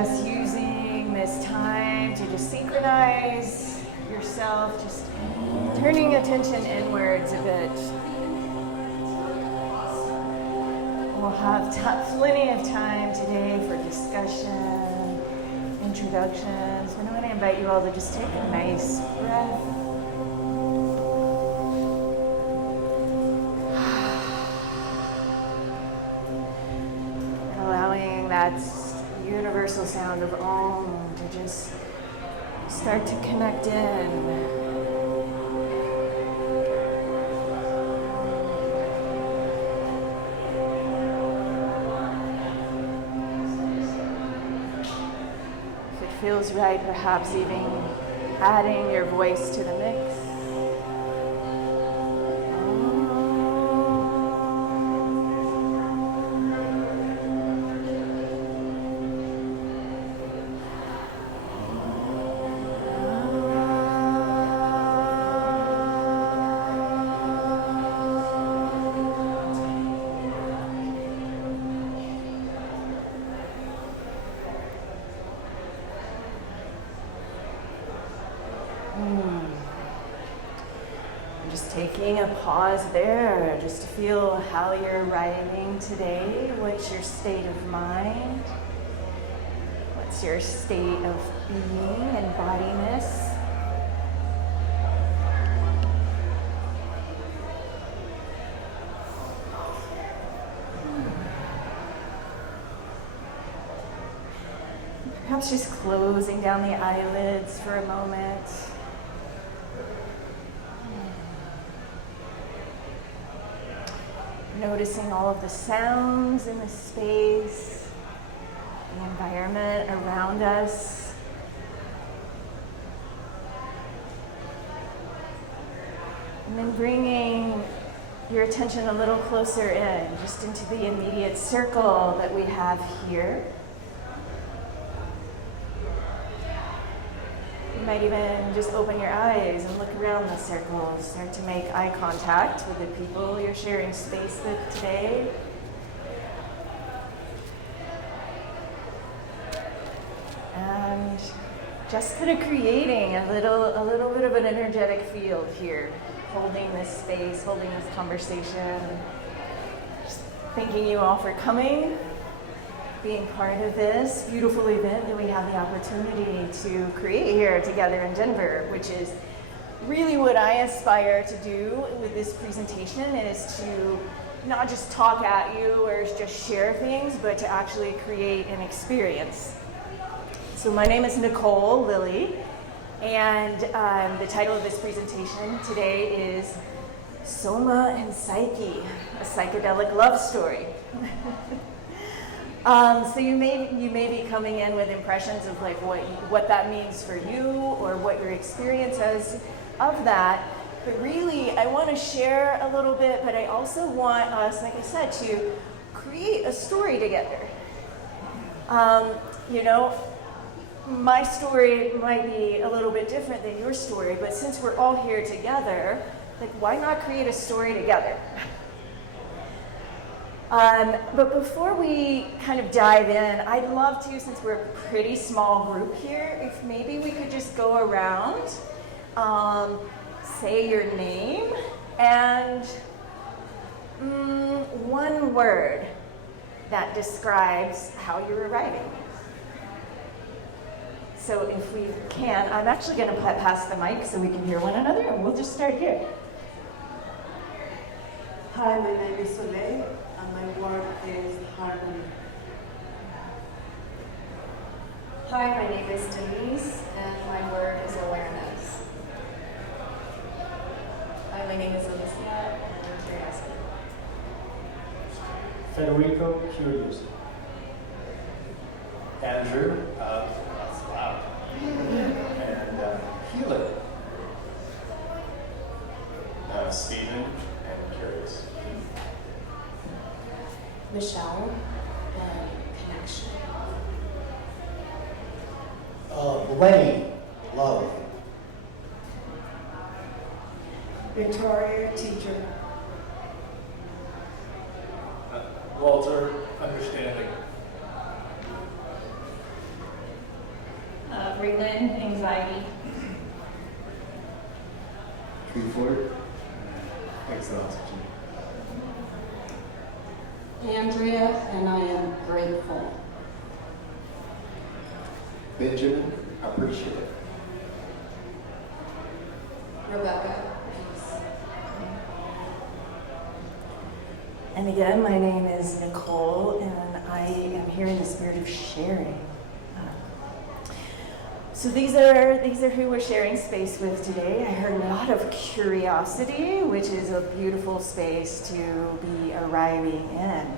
just using this time to just synchronize yourself, just turning attention inwards a bit. We'll have plenty of time today for discussion, introductions. And I'm going to invite you all to just take a nice breath. Allowing that universal sound of Om to just start to connect in. Feels right, perhaps even adding your voice to the mix. Taking a pause there, just to feel how you're arriving today. What's your state of mind? What's your state of being and bodiness? Perhaps just closing down the eyelids for a moment. Noticing all of the sounds in the space, the environment around us. And then bringing your attention a little closer in, just into the immediate circle that we have here. You might even just open your eyes and look around the circle. Start to make eye contact with the people you're sharing space with today. And just kind of creating a little bit of an energetic field here, holding this space, holding this conversation. Just thanking you all for coming, being part of this beautiful event that we have the opportunity to create here together in Denver, which is really what I aspire to do with this presentation, is to not just talk at you or just share things, but to actually create an experience. So my name is Nicole Lilly, and the title of this presentation today is Soma and Psyche, a psychedelic love story. So you may be coming in with impressions of like what that means for you or what your experience is of that. But really, I want to share a little bit, but I also want us, like I said, to create a story together. My story might be a little bit different than your story, but since we're all here together, like, why not create a story together? But before we kind of dive in, I'd love to, since we're a pretty small group here, if maybe we could just go around, say your name, and one word that describes how you're arriving. So if we can, I'm actually going to pass the mic so we can hear one another, and we'll just start here. Hi, my name is Soleil. My word is harmony. Hi, my name is Denise, and my word is awareness. Hi, my name is Alicia, and curiosity. Federico, curious. Andrew, that's loud. And healer. Stephen, and curious. Michelle, and connection. Lenny, love. Victoria, teacher. Walter, understanding. Raylan, anxiety. Fruitful. Exhaustion. Andrea, and I am grateful. Benjamin, appreciative. Rebecca, peace. And again, my name is Nicole, and I am here in the spirit of sharing. So these are who we're sharing space with today. I heard a lot of curiosity, which is a beautiful space to be arriving in.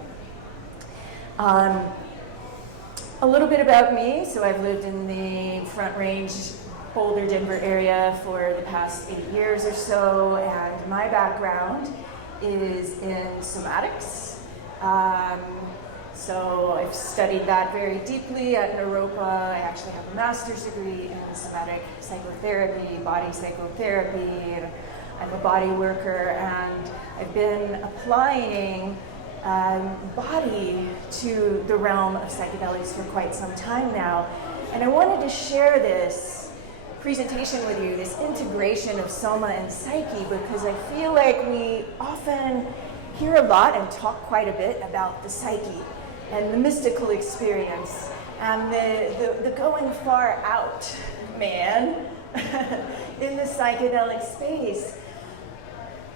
A little bit about me. So I've lived in the Front Range, Boulder, Denver area for the past 8 years or so, and my background is in somatics. So I've studied that very deeply at Naropa. I actually have a master's degree in somatic psychotherapy, body psychotherapy. And I'm a body worker, and I've been applying body to the realm of psychedelics for quite some time now. And I wanted to share this presentation with you, this integration of Soma and Psyche, because I feel like we often hear a lot and talk quite a bit about the psyche and the mystical experience and the going far out, man, in the psychedelic space.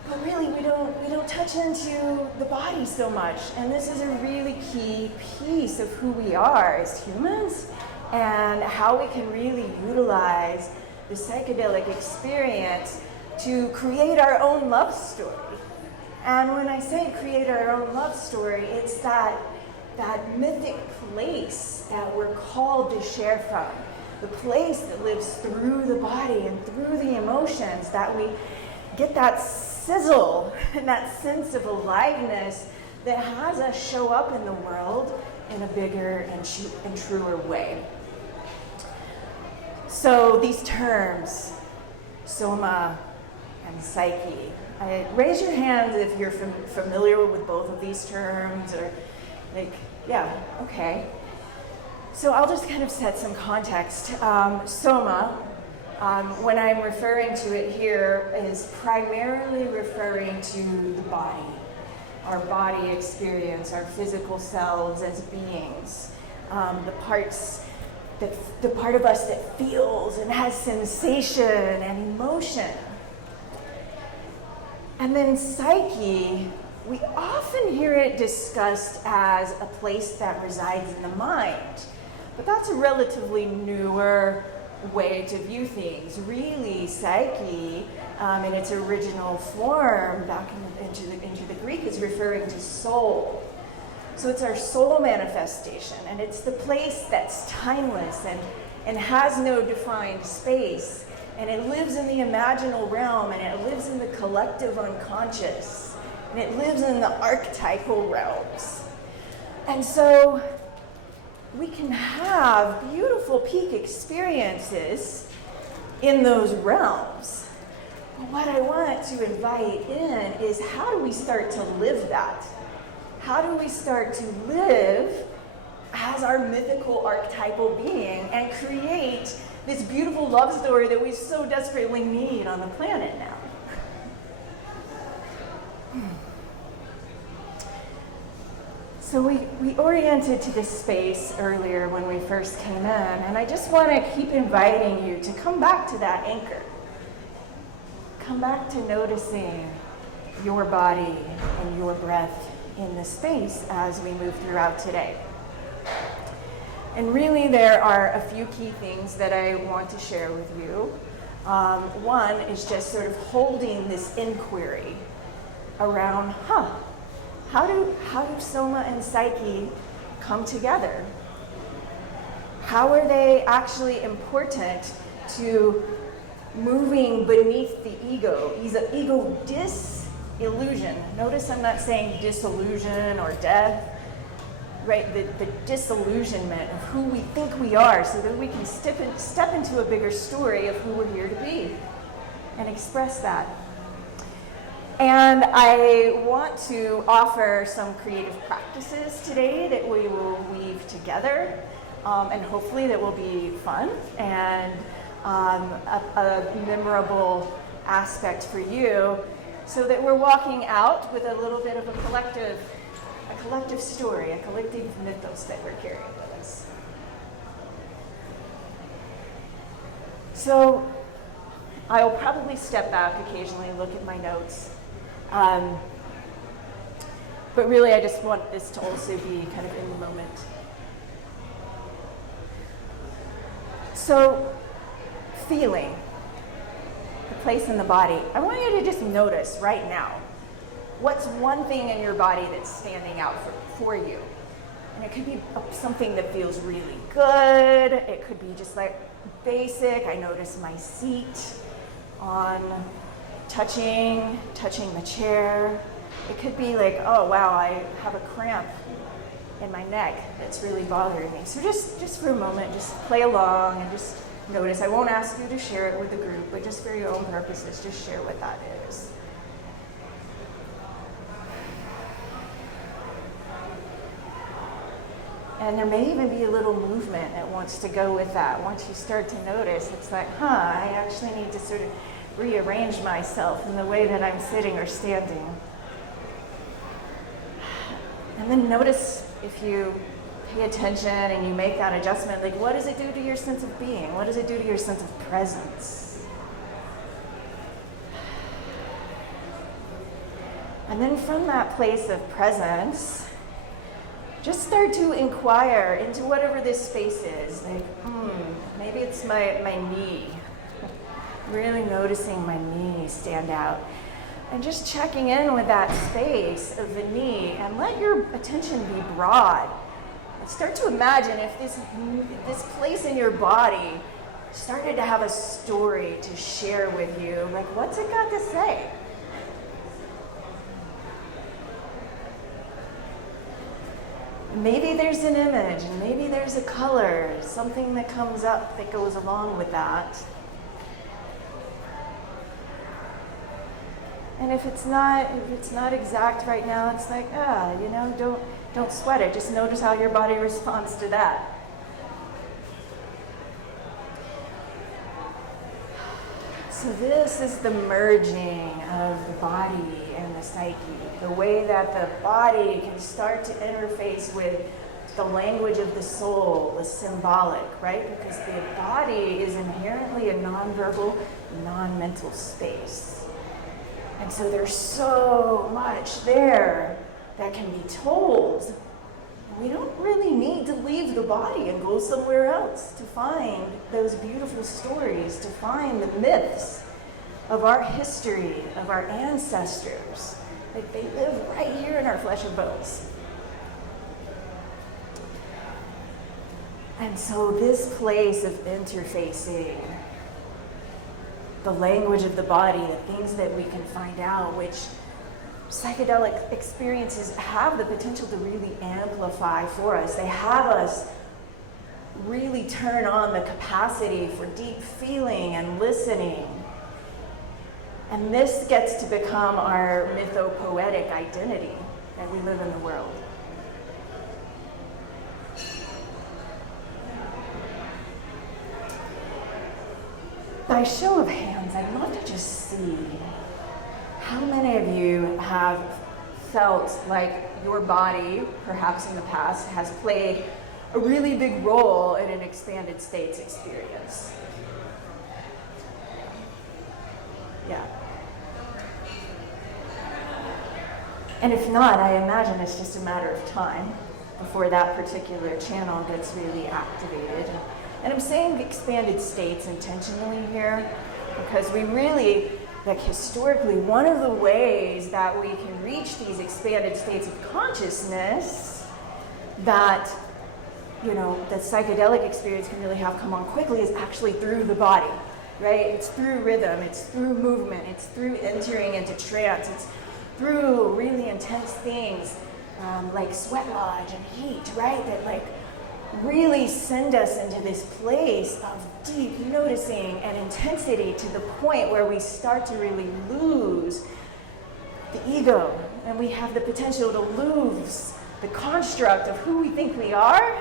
But really, we don't touch into the body so much, and this is a really key piece of who we are as humans and how we can really utilize the psychedelic experience to create our own love story. And when I say create our own love story, it's that mythic place that we're called to share from, the place that lives through the body and through the emotions, that we get that sizzle and that sense of aliveness that has us show up in the world in a bigger and truer way. So these terms, Soma and Psyche, raise your hands if you're familiar with both of these terms, or like, yeah, okay. So I'll just kind of set some context. Soma, when I'm referring to it here, is primarily referring to the body, our body experience, our physical selves as beings, the part of us that feels and has sensation and emotion. And then Psyche, we often hear it discussed as a place that resides in the mind, but that's a relatively newer way to view things. Really, Psyche, in its original form, back into the Greek, is referring to soul. So it's our soul manifestation, and it's the place that's timeless and has no defined space, and it lives in the imaginal realm, and it lives in the collective unconscious, and it lives in the archetypal realms. And so we can have beautiful peak experiences in those realms. But what I want to invite in is, how do we start to live that? How do we start to live as our mythical archetypal being and create this beautiful love story that we so desperately need on the planet now? So we oriented to this space earlier when we first came in, and I just want to keep inviting you to come back to that anchor. Come back to noticing your body and your breath in the space as we move throughout today. And really, there are a few key things that I want to share with you. One is just sort of holding this inquiry around, how do Soma and Psyche come together? How are they actually important to moving beneath the ego? Ego disillusion. Notice I'm not saying disillusion or death, right? The disillusionment of who we think we are, so that we can step into a bigger story of who we're here to be and express that. And I want to offer some creative practices today that we will weave together and hopefully that will be fun and a memorable aspect for you, so that we're walking out with a little bit of a collective story, a collective mythos that we're carrying with us. So I'll probably step back occasionally and look at my notes. But really, I just want this to also be kind of in the moment. So, feeling, the place in the body. I want you to just notice right now, what's one thing in your body that's standing out for you? And it could be something that feels really good. It could be just like basic. I notice my seat on touching the chair. It could be like, oh wow, I have a cramp in my neck that's really bothering me. So just for a moment, just play along and just notice. I won't ask you to share it with the group, but just for your own purposes, just share what that is. And there may even be a little movement that wants to go with that. Once you start to notice, it's like, I actually need to sort of rearrange myself in the way that I'm sitting or standing. And then notice if you pay attention and you make that adjustment, like what does it do to your sense of being? What does it do to your sense of presence? And then from that place of presence, just start to inquire into whatever this space is. Like, maybe it's my knee. Really noticing my knee stand out. And just checking in with that space of the knee, and let your attention be broad. And start to imagine if this place in your body started to have a story to share with you. Like, what's it got to say? Maybe there's an image, and maybe there's a color, something that comes up that goes along with that. And if it's not exact right now, it's like, don't sweat it. Just notice how your body responds to that. So this is the merging of the body and the psyche, the way that the body can start to interface with the language of the soul, the symbolic, right? Because the body is inherently a nonverbal, non-mental space. And so there's so much there that can be told. We don't really need to leave the body and go somewhere else to find those beautiful stories, to find the myths of our history, of our ancestors. Like, they live right here in our flesh and bones. And so this place of interfacing, the language of the body, the things that we can find out, which psychedelic experiences have the potential to really amplify for us. They have us really turn on the capacity for deep feeling and listening. And this gets to become our mythopoetic identity that we live in the world. By show of hands, I'd love to just see how many of you have felt like your body, perhaps in the past, has played a really big role in an expanded states experience. Yeah. And if not, I imagine it's just a matter of time before that particular channel gets really activated. And I'm saying expanded states intentionally here because we really, like historically, one of the ways that we can reach these expanded states of consciousness that, that psychedelic experience can really have come on quickly is actually through the body, right? It's through rhythm, it's through movement, it's through entering into trance, it's through really intense things like sweat lodge and heat, right? That really send us into this place of deep noticing and intensity to the point where we start to really lose the ego, and we have the potential to lose the construct of who we think we are,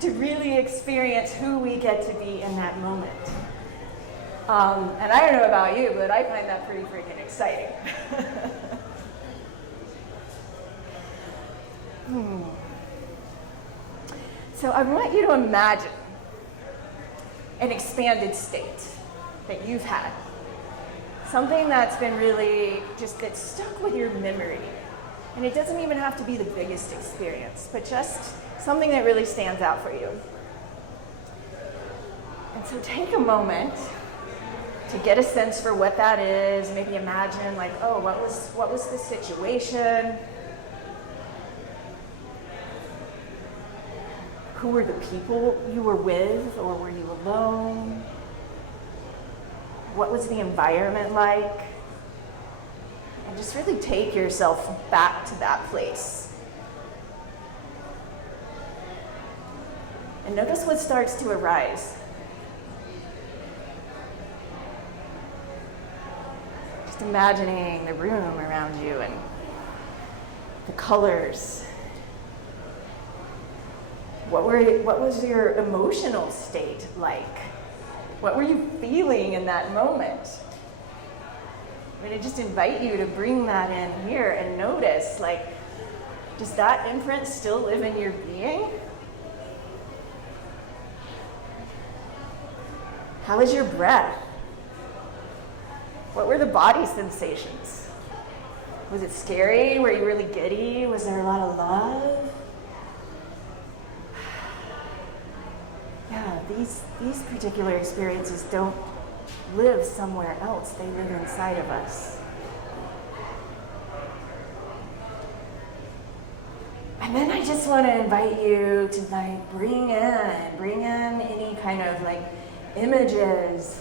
to really experience who we get to be in that moment. And I don't know about you, but I find that pretty freaking exciting. So I want you to imagine an expanded state that you've had. Something that's been really just that's stuck with your memory. And it doesn't even have to be the biggest experience, but just something that really stands out for you. And so take a moment to get a sense for what that is. Maybe imagine like, oh, what was the situation? Who were the people you were with, or were you alone? What was the environment like? And just really take yourself back to that place. And notice what starts to arise. Just imagining the room around you and the colors. What was your emotional state like? What were you feeling in that moment? I'm going to just invite you to bring that in here and notice, like, does that imprint still live in your being? How was your breath? What were the body sensations? Was it scary? Were you really giddy? Was there a lot of love? Yeah, these particular experiences don't live somewhere else. They live inside of us. And then I just want to invite you to like bring in any kind of like images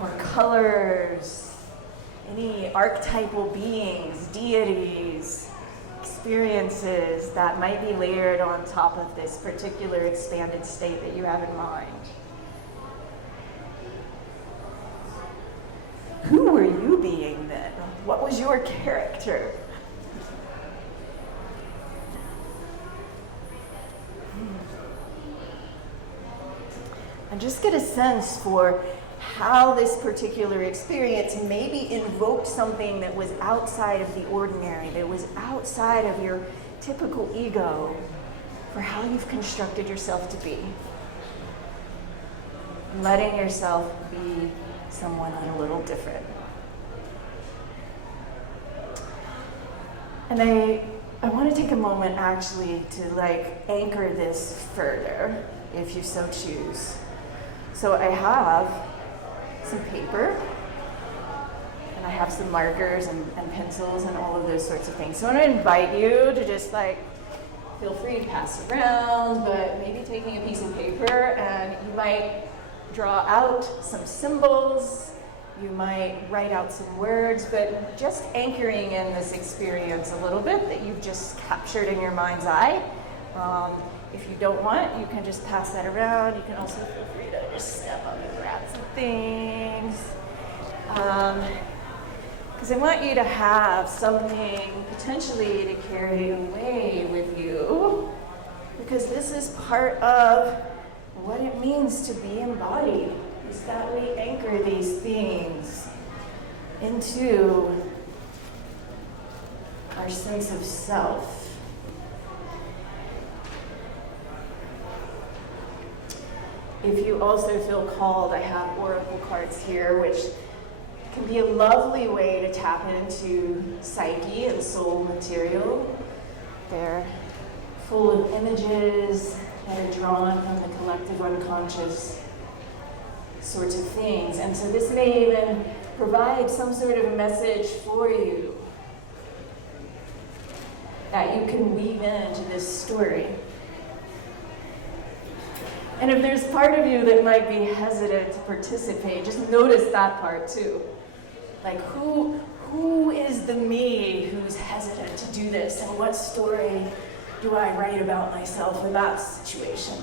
or colors, any archetypal beings, deities, experiences that might be layered on top of this particular expanded state that you have in mind. Who were you being then? What was your character? And just get a sense for how this particular experience maybe invoked something that was outside of the ordinary, that was outside of your typical ego for how you've constructed yourself to be. And letting yourself be someone a little different. And I want to take a moment actually to like anchor this further, if you so choose. So I have some paper, and I have some markers and pencils and all of those sorts of things. So I want to invite you to just like, feel free to pass it around, but maybe taking a piece of paper, and you might draw out some symbols, you might write out some words, but just anchoring in this experience a little bit that you've just captured in your mind's eye. If you don't want, you can just pass that around. You can also feel free to just step up and grab some things. Because I want you to have something potentially to carry away with you, because this is part of what it means to be embodied, is that we anchor these things into our sense of self. If you also feel called, I have oracle cards here, which can be a lovely way to tap into psyche and soul material. They're full of images that are drawn from the collective unconscious sorts of things. And so this may even provide some sort of a message for you that you can weave into this story. And if there's part of you that might be hesitant to participate, just notice that part too. Like who is the me who's hesitant to do this, and what story do I write about myself in that situation?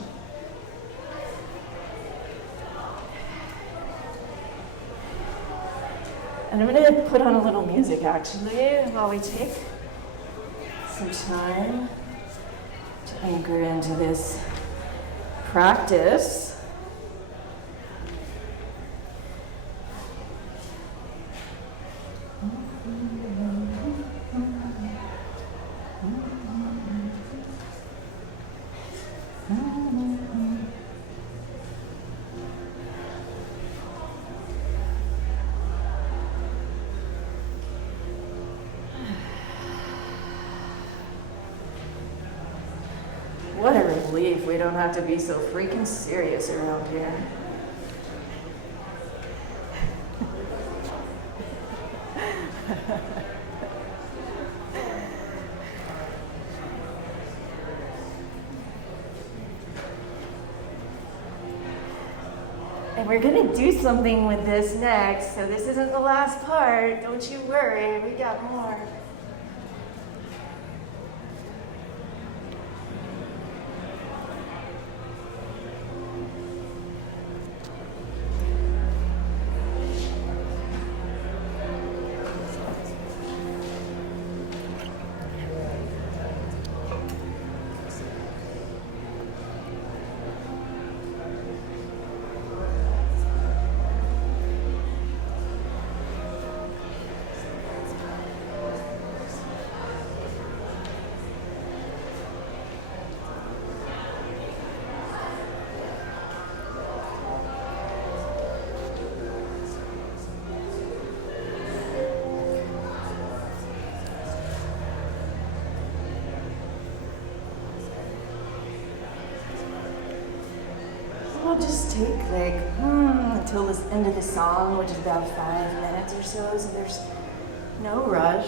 And I'm going to put on a little music actually while we take some time to anchor into this practice. What a relief we don't have to be so freaking serious around here. And we're gonna do something with this next, so this isn't the last part. Don't you worry, we got more. We'll just take like until the end of the song, which is about 5 minutes or so there's no rush.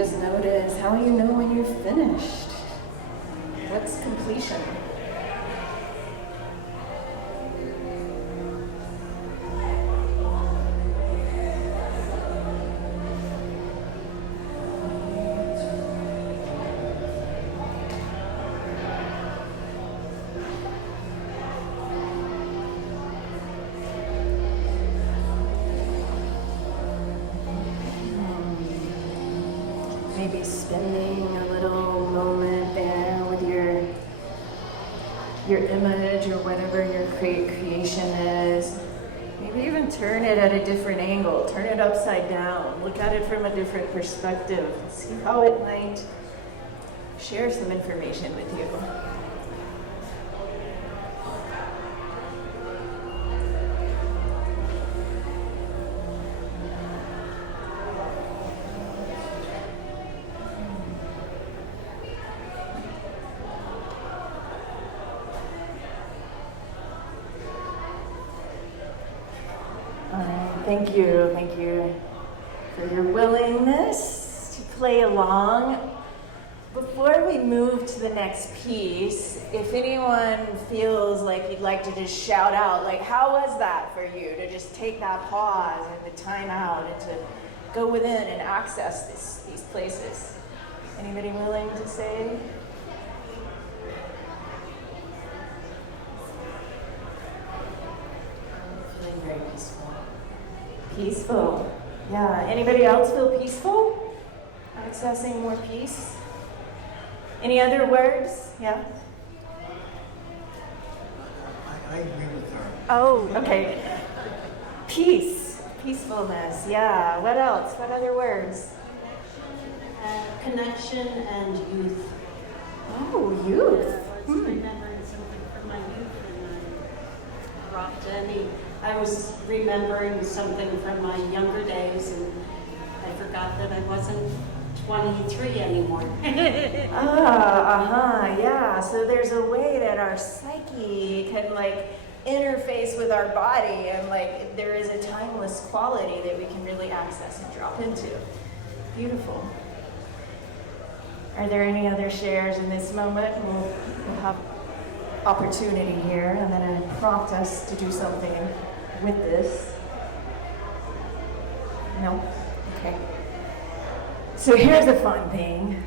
just notice how you know when you've finished. What's completion? Maybe spending a little moment there with your image or whatever your creation is. Maybe even turn it at a different angle, turn it upside down, look at it from a different perspective, see how it might share some information with you. Thank you for your willingness to play along. Before we move to the next piece, if anyone feels like you'd like to just shout out, like, how was that for you to just take that pause and the time out and to go within and access these places? Anybody willing to say? Feeling very peaceful. Peaceful. Yeah. Anybody else feel peaceful? Accessing more peace? Any other words? Yeah. I agree with her. Oh, okay. Peace. Peacefulness. Yeah. What else? What other words? Connection and youth. Oh, youth. I was remembering something from my youth and I dropped in. I was remembering something from my younger days and I forgot that I wasn't 23 anymore. Yeah. So there's a way that our psyche can interface with our body, and there is a timeless quality that we can really access and drop into. Beautiful. Are there any other shares in this moment? We'll have opportunity here. I'm going to prompt us to do something with this. No? Okay. So here's a fun thing.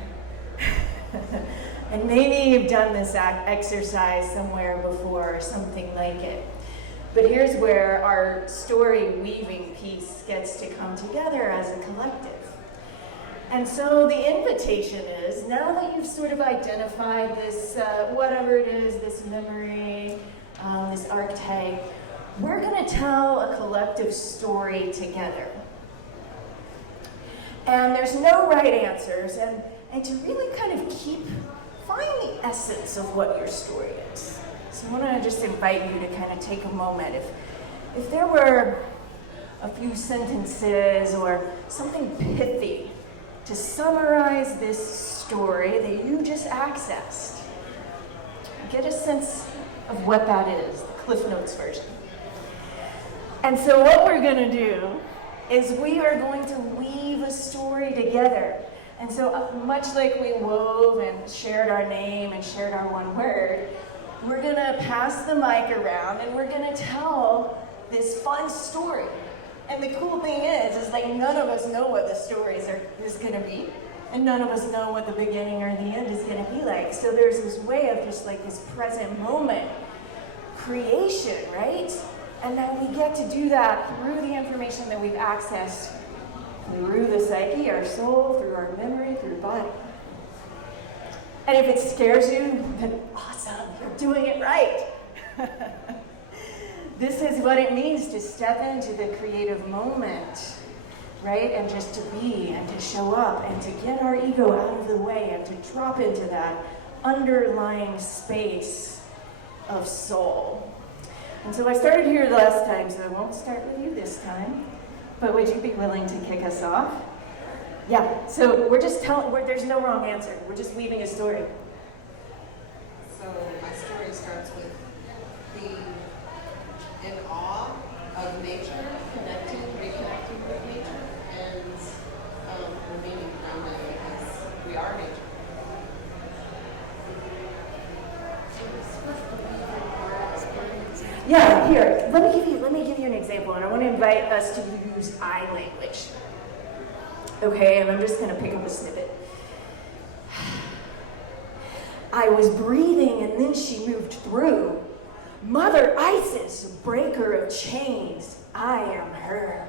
And maybe you've done this exercise somewhere before or something like it. But here's where our story weaving piece gets to come together as a collective. And so the invitation is, now that you've sort of identified this, whatever it is, this memory, this archetype, we're going to tell a collective story together. And there's no right answers, and to really kind of find the essence of what your story is. So I want to just invite you to kind of take a moment. If there were a few sentences or something pithy to summarize this story that you just accessed, get a sense of what that is, the Cliff Notes version. And so what we're going to do is we are going to weave a story together. And so much like we wove and shared our name and shared our one word, we're going to pass the mic around and we're going to tell this fun story. And the cool thing is none of us know what the story is going to be. And none of us know what the beginning or the end is going to be like. So there's this way of just this present moment creation, right? And now we get to do that through the information that we've accessed through the psyche, our soul, through our memory, through body. And if it scares you, then awesome, you're doing it right. This is what it means to step into the creative moment, right? And just to be and to show up and to get our ego out of the way and to drop into that underlying space of soul. And so I started here last time, so I won't start with you this time. But would you be willing to kick us off? Yeah, so we're just there's no wrong answer. We're just weaving a story. So my story starts with being in awe of nature, reconnecting with nature, and remaining grounded We are nature. Yeah, here, let me give you an example, and I want to invite us to use I language. Okay, and I'm just going to pick up a snippet. I was breathing, and then she moved through. Mother Isis, breaker of chains, I am her.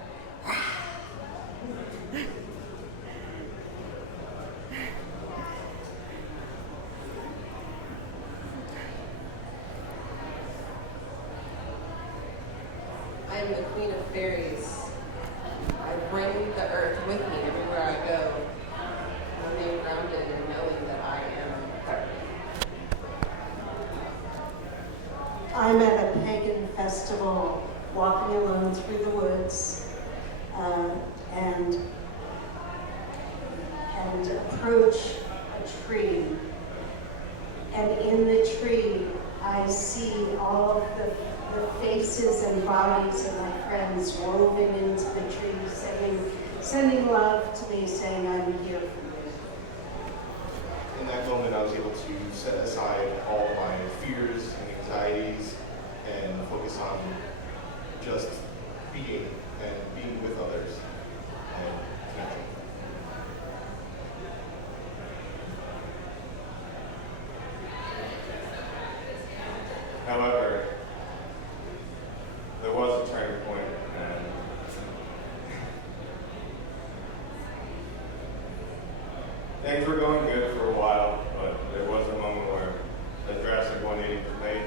I am the queen of fairies. I bring the earth with me everywhere I go. I remain grounded in knowing that I am her. I'm at a pagan festival, walking alone through the woods, and approach a tree. And in the tree, I see all of the faces and bodies of my friends woven into the tree, sending love to me, saying, I'm here for you. In that moment, I was able to set aside all my fears and anxieties and focus on just being and being with others and connecting. However, there was a turning point, and things were going good for a while, but there was a moment where a drastic 180 was made,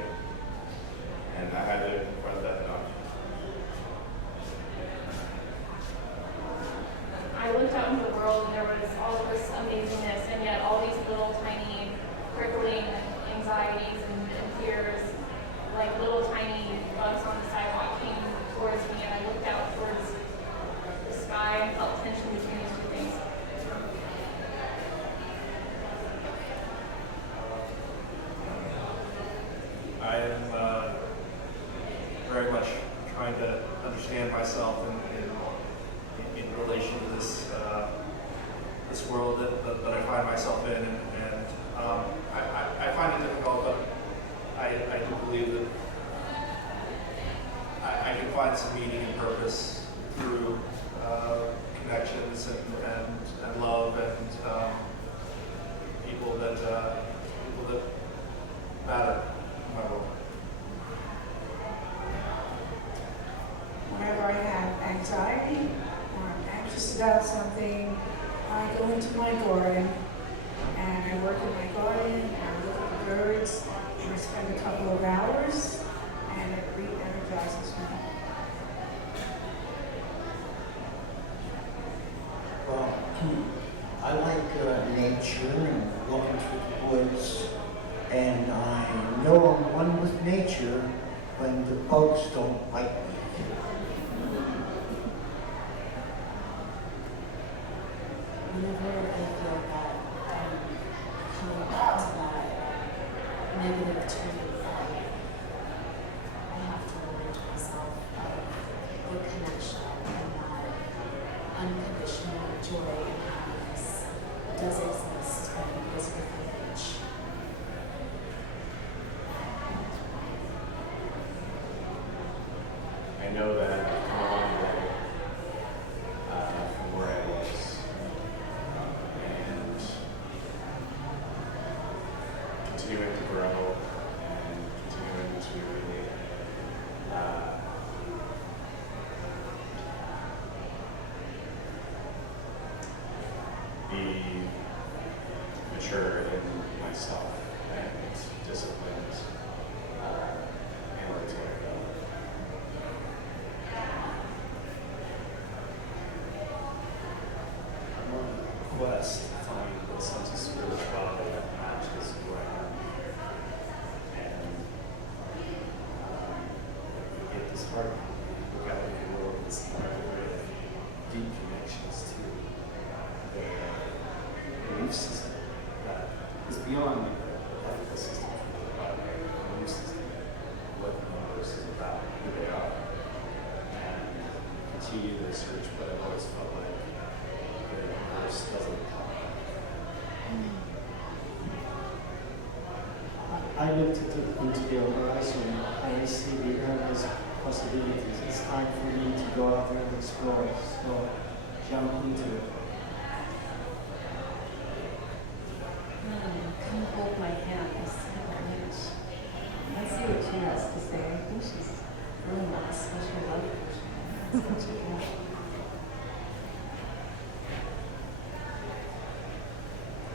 and I had to confront that enough. I looked out into the world and there was all of this amazingness, and yet all these little tiny prickling anxieties and fears, like little tiny bugs on the sidewalk, came towards me, and I looked out towards the sky and felt tension between these two things. I am very much trying to understand myself in relation to this world that I find myself in, and I find it difficult, but I do believe that I can find some meaning and purpose through connections and love and people that matter in my world. Whenever I have anxiety or I'm anxious about something, I go into my garden and I work in my garden and I look at the birds and I spend a couple of hours and it re-energizes me. Well, I like nature and walking through the woods, and I know I'm one with nature when the bugs don't bite me. Whenever I feel that I'm coming back to that negative train of thought, I have to remind myself of the connection and that unconditional joy and happiness does exist and is within reach. I know that I've come a long way from where I was, and continuing to grow and continuing to really be mature in myself and disciplined in order to let go. I'm on a quest to find a sense of spirituality that matches who I am. And we get this heart, look out in the world, this with deep connections to the belief system that is beyond the ethical system for the body, the belief system, what the universe is about, who they are, and continue to search what I've always felt like. The universe doesn't come I looked into the horizon and I see the endless possibilities. It's time for me to go out there and explore. So jump into it. Come hold my hand. I see her image. I see what she has to say. I think she's really not a special love person. That's what she has.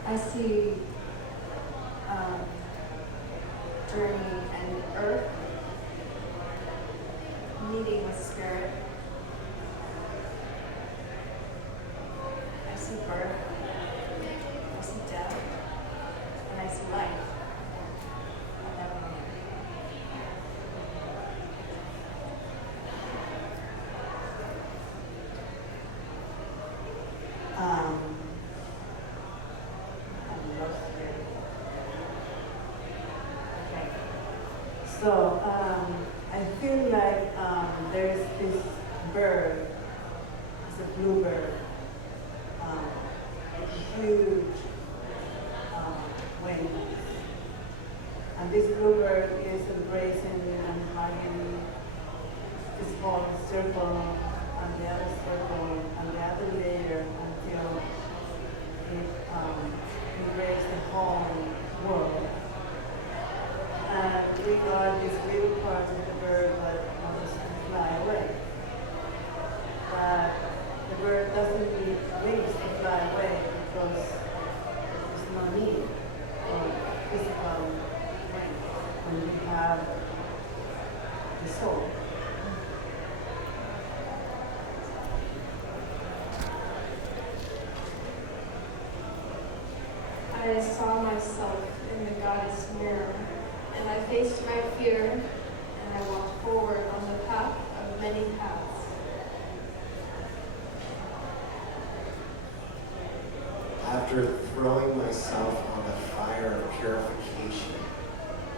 I see journey and earth meeting with spirit. I see birth. I see death. And I see life. At that moment. So I feel like there's this bird, it's a bluebird, huge wings. And this bluebird is embracing and hugging this whole circle and the other circle and the other layer until it embraces the whole world. And we got this little part of the bird that wants to fly away. But the bird doesn't need wings to fly away because there's no need for physical wings when you have the soul. I saw myself in the goddess mirror, and I faced my fear, and I walked forward on the path of many paths. After throwing myself on the fire of purification,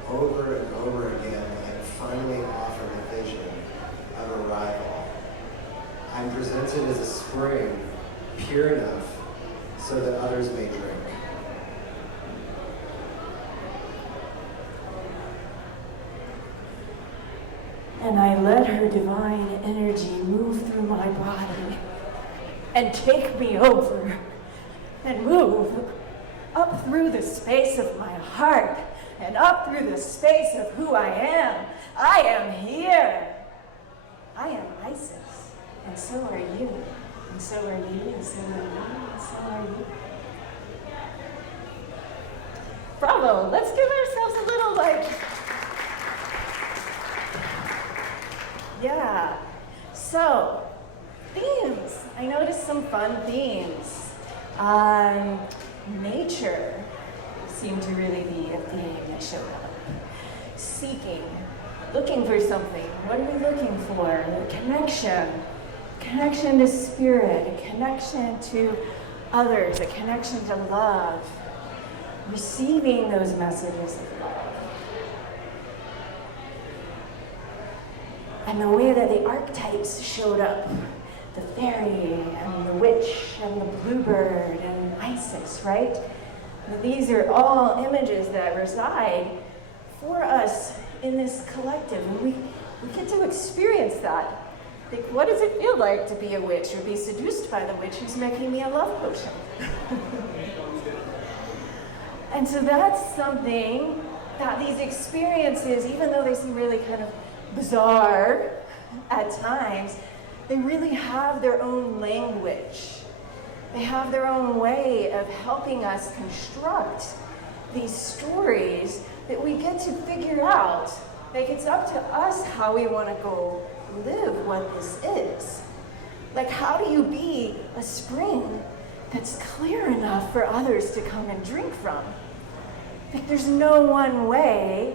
over and over again, I'm finally offered a vision of arrival. I'm presented as a spring, pure enough so that others may drink. And I let her divine energy move through my body and take me over and move up through the space of my heart and up through the space of who I am. I am here. I am Isis, and so are you, and so are you, and so are you, and so are you. Bravo, let's give ourselves a little yeah. So, themes. I noticed some fun themes. Nature seemed to really be a theme that showed up. Seeking, looking for something. What are we looking for? Connection to spirit, a connection to others, a connection to love. Receiving those messages of love. And the way that the archetypes showed up, the fairy and the witch and the bluebird and Isis, right? These are all images that reside for us in this collective. And we get to experience that. Like, what does it feel like to be a witch or be seduced by the witch who's making me a love potion? And so that's something that these experiences, even though they seem really kind of bizarre at times, they really have their own language. They have their own way of helping us construct these stories that we get to figure out. Like, it's up to us how we want to go live what this is. Like, how do you be a spring that's clear enough for others to come and drink from? Like, there's no one way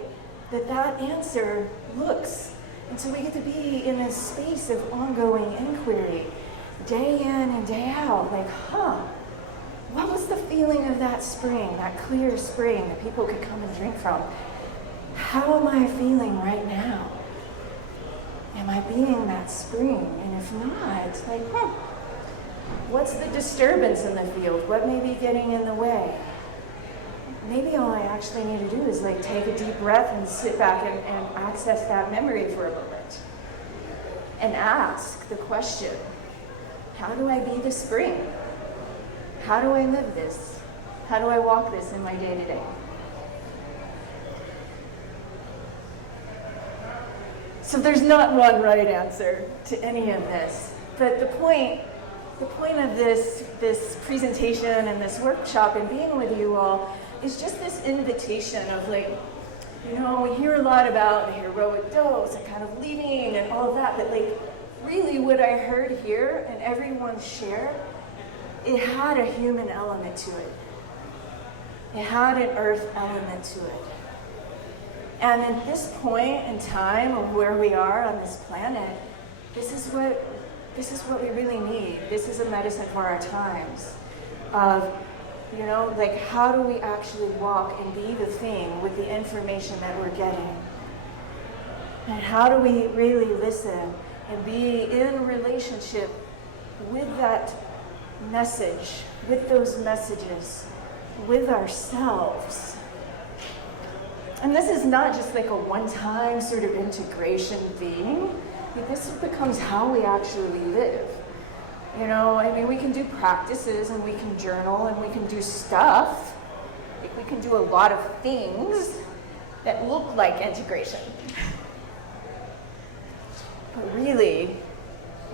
that answer looks. And so we get to be in a space of ongoing inquiry, day in and day out. Like, what was the feeling of that spring, that clear spring that people could come and drink from? How am I feeling right now? Am I being that spring? And if not, like, what's the disturbance in the field? What may be getting in the way? maybe all I actually need to do is like take a deep breath and sit back and access that memory for a moment. And ask the question, how do I be the spring? How do I live this? How do I walk this in my day-to-day? So there's not one right answer to any of this, but the point of this presentation and this workshop and being with you all is just this invitation of like, you know, we hear a lot about the heroic dose and kind of leaving and all of that, but like really what I heard here and everyone's share, it had a human element to it. It had an earth element to it. And at this point in time of where we are on this planet, this is what we really need. This is a medicine for our times. Of, you know, like how do we actually walk and be the thing with the information that we're getting? And how do we really listen and be in relationship with that message, with those messages, with ourselves? And this is not just like a one-time sort of integration thing. This becomes how we actually live. You know, I mean, we can do practices and we can journal and we can do stuff. Like we can do a lot of things that look like integration. But really,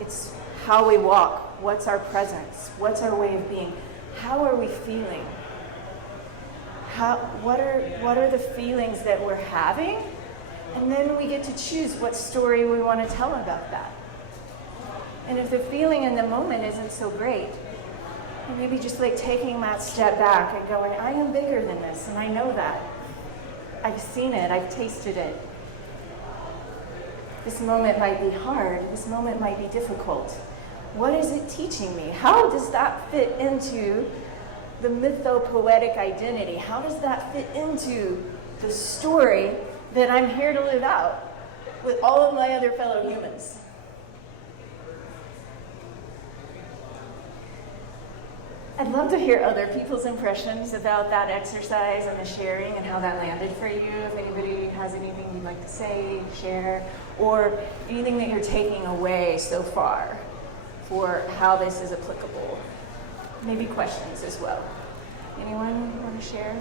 it's how we walk. What's our presence? What's our way of being? How are we feeling? What are the feelings that we're having? And then we get to choose what story we want to tell about that. And if the feeling in the moment isn't so great, maybe just like taking that step back and going, I am bigger than this, and I know that. I've seen it, I've tasted it. This moment might be hard, this moment might be difficult. What is it teaching me? How does that fit into the mythopoetic identity? How does that fit into the story that I'm here to live out with all of my other fellow humans? I'd love to hear other people's impressions about that exercise and the sharing and how that landed for you. If anybody has anything you'd like to say, share, or anything that you're taking away so far for how this is applicable. Maybe questions as well. Anyone want to share?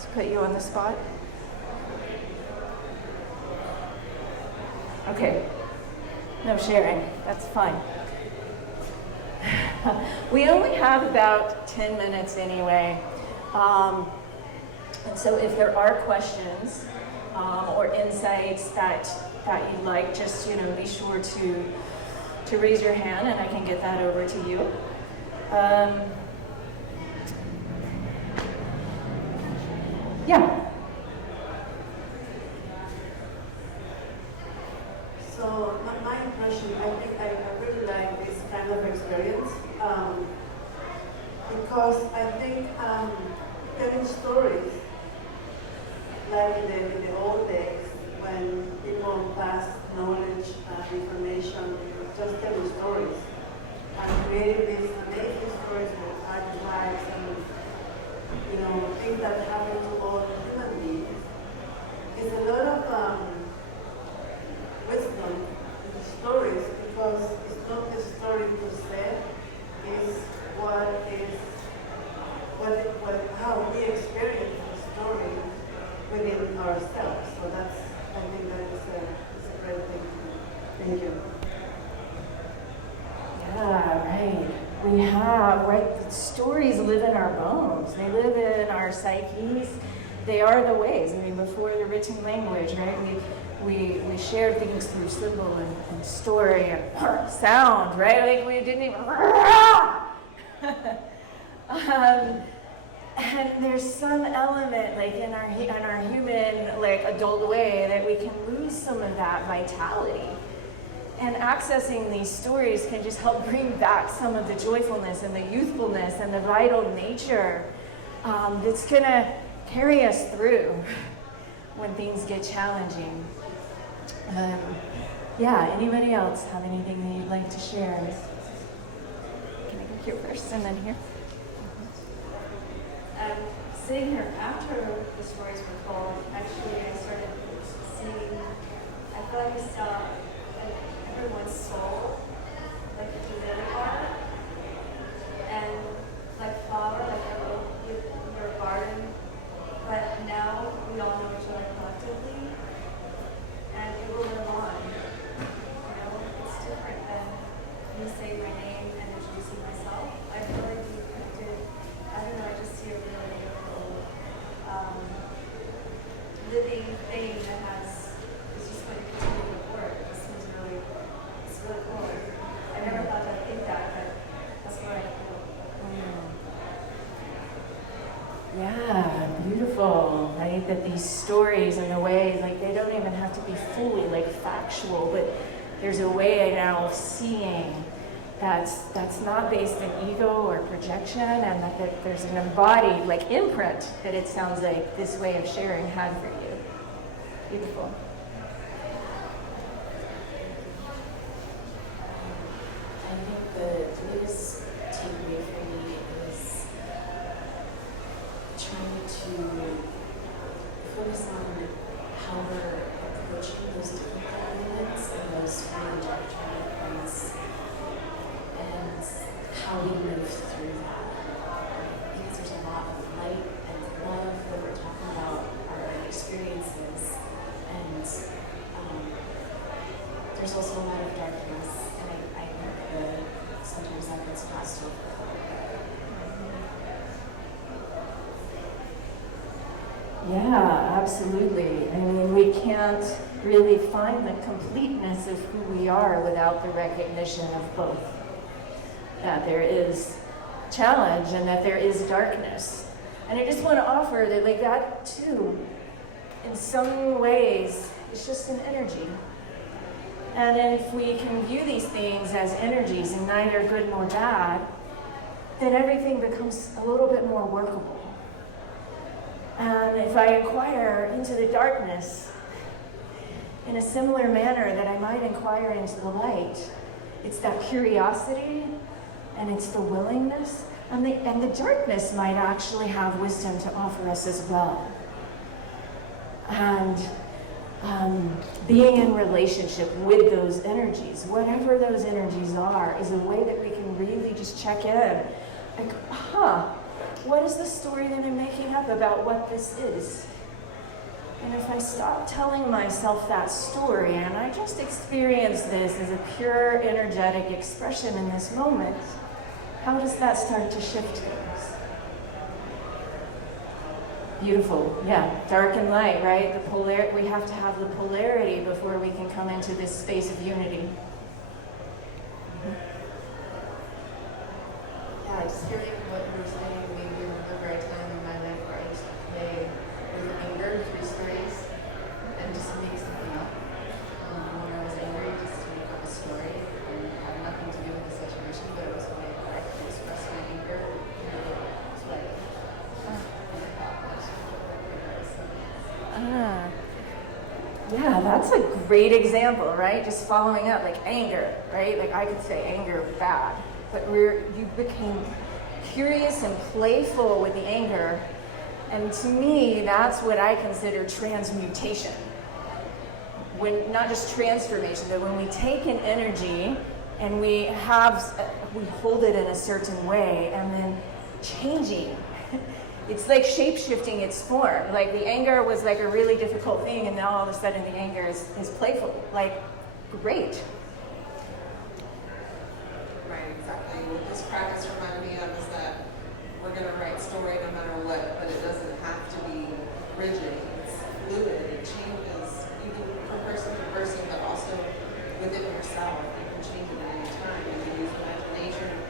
To put you on the spot? Okay. No sharing. That's fine. We only have about 10 minutes anyway. And so if there are questions or insights that you'd like, just be sure to raise your hand and I can get that over to you. Yeah. So my impression, I think I really like this kind of experience because I think telling stories, like in the old days when people passed knowledge and information, just telling stories and creating these amazing stories with archetypes and things that happen to all human beings. It's a lot of wisdom in the stories because it's not the story per se, it's how we experience the story within ourselves. So I think that is a great thing. Thank you. Yeah, right. We have, right, the stories live in our bones. They live in our psyches. They are the ways. I mean, before the written language, right, we share things through symbol and story and sound, right? Like we didn't even, and there's some element, like in our human, like adult way, that we can lose some of that vitality. And accessing these stories can just help bring back some of the joyfulness and the youthfulness and the vital nature that's gonna carry us through when things get challenging. Yeah, anybody else have anything that you'd like to share? Can I go here first and then here? And sitting here after the stories were told, actually I started seeing, I feel like I saw like everyone's soul, like if you really are, and like flower, like your garden, but now we all know each other collectively, and it will live on. You know, it's different than me saying my name and introducing myself. I feel like we did, I don't know, I just see a really beautiful living thing that has, is just going to continue to work. This was really, it's really cool. I never thought I'd think that, but that's what I feel. Yeah, beautiful, right? That these stories, in a way, like they don't even have to be fully like factual, but there's a way now of seeing that's not based in ego or projection, and that there's an embodied like imprint that it sounds like this way of sharing had for you. Beautiful. I think the biggest takeaway for me is trying to focus on how we're approaching those different elements and those energetic points, and how we move through that. Because there's a lot of light and love when we're talking about our own experiences, and there's also a lot of darkness, and I think that sometimes that gets passed over. Yeah, absolutely. I mean, we can't really find the completeness of who we are without the recognition of both. That there is challenge and that there is darkness. And I just want to offer that like that too, in some ways, it's just an energy. And if we can view these things as energies and neither good nor bad, then everything becomes a little bit more workable. And if I inquire into the darkness in a similar manner that I might inquire into the light, it's that curiosity and it's the willingness, and the darkness might actually have wisdom to offer us as well. And being in relationship with those energies, whatever those energies are, is a way that we can really just check in. Like, what is the story that I'm making up about what this is? And if I stop telling myself that story and I just experience this as a pure energetic expression in this moment, how does that start to shift things? Beautiful, yeah, dark and light, right? We have to have the polarity before we can come into this space of unity. Yeah, just hearing what you were saying made me remember a time in my life where I used to play with anger through stories and just make something up. When I was angry, just to make up a story and had nothing to do with the situation, but it was a way that I could express my anger in a different way. Yeah, that's a great example, right? Just following up, like anger, right? Like I could say anger bad, but you became curious and playful with the anger, and to me, that's what I consider transmutation. When not just transformation, but when we take an energy and we hold it in a certain way, and then changing. It's like shape-shifting its form. Like the anger was like a really difficult thing, and now all of a sudden the anger is playful. Like, great. Right, exactly. What this practice reminded me of is that we're going to write story no matter what, but it doesn't have to be rigid. It's fluid. It changes even from person to person, but also within yourself. You can change it at any time. You can use imagination.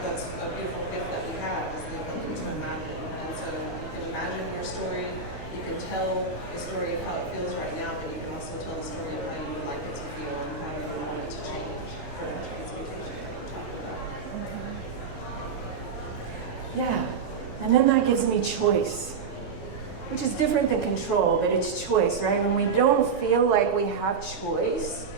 That's a beautiful gift that we have, is the ability to imagine. And so you can imagine your story. You can tell the story of how it feels right now, but you can also tell the story of how you would like it to feel and how you want it to change for the transmutation that we're talking about. Yeah, and then that gives me choice, which is different than control, but it's choice, right? When we don't feel like we have choice,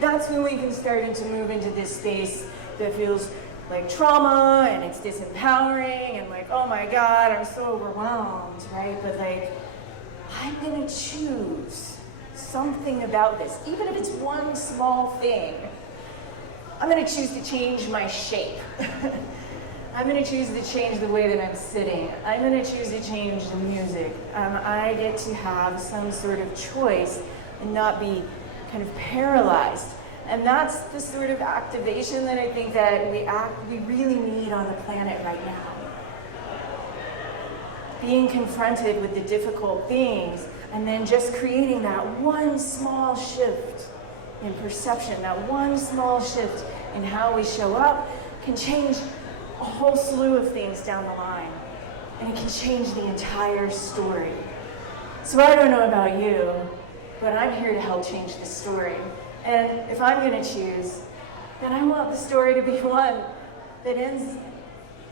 that's when we can start to move into this space that feels like trauma and it's disempowering and like, oh my God, I'm so overwhelmed, right? But like, I'm gonna choose something about this, even if it's one small thing. I'm gonna choose to change my shape. I'm gonna choose to change the way that I'm sitting. I'm gonna choose to change the music. I get to have some sort of choice and not be kind of paralyzed. And that's the sort of activation that I think that we really need on the planet right now. Being confronted with the difficult things and then just creating that one small shift in perception, that one small shift in how we show up can change a whole slew of things down the line. And it can change the entire story. So I don't know about you, but I'm here to help change the story. And if I'm going to choose, then I want the story to be one that ends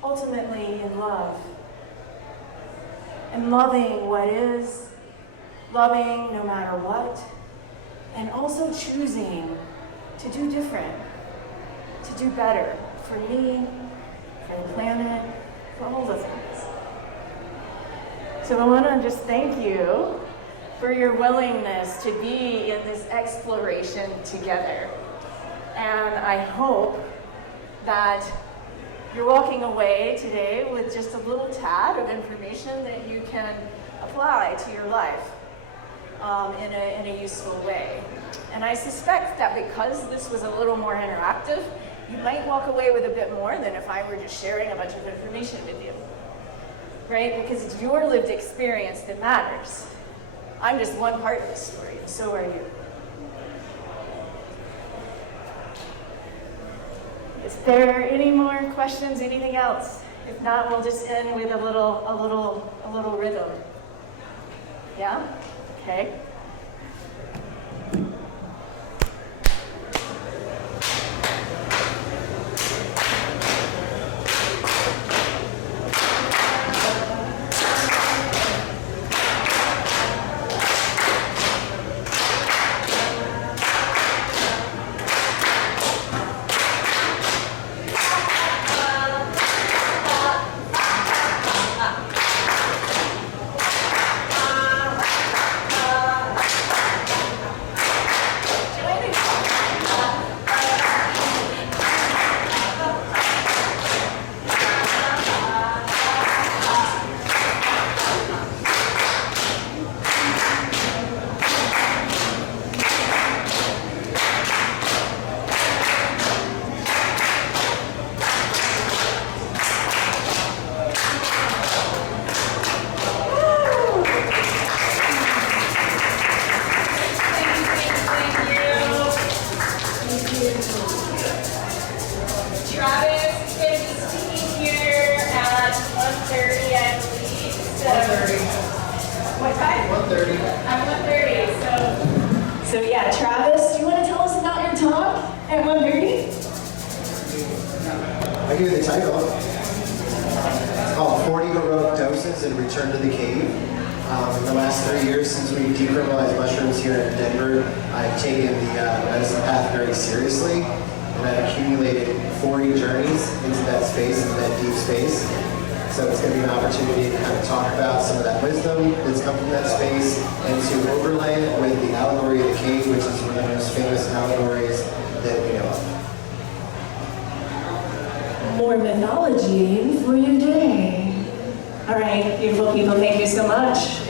ultimately in love. And loving what is, loving no matter what, and also choosing to do different, to do better for me, for the planet, for all the things. So I want to just thank you for your willingness to be in this exploration together. And I hope that you're walking away today with just a little tad of information that you can apply to your life in a useful way. And I suspect that because this was a little more interactive, you might walk away with a bit more than if I were just sharing a bunch of information with you, right? Because it's your lived experience that matters. I'm just one part of the story, and so are you. Is there any more questions? Anything else? If not, we'll just end with a little rhythm. Yeah? Okay. More mythology for your day. All right, beautiful people, thank you so much.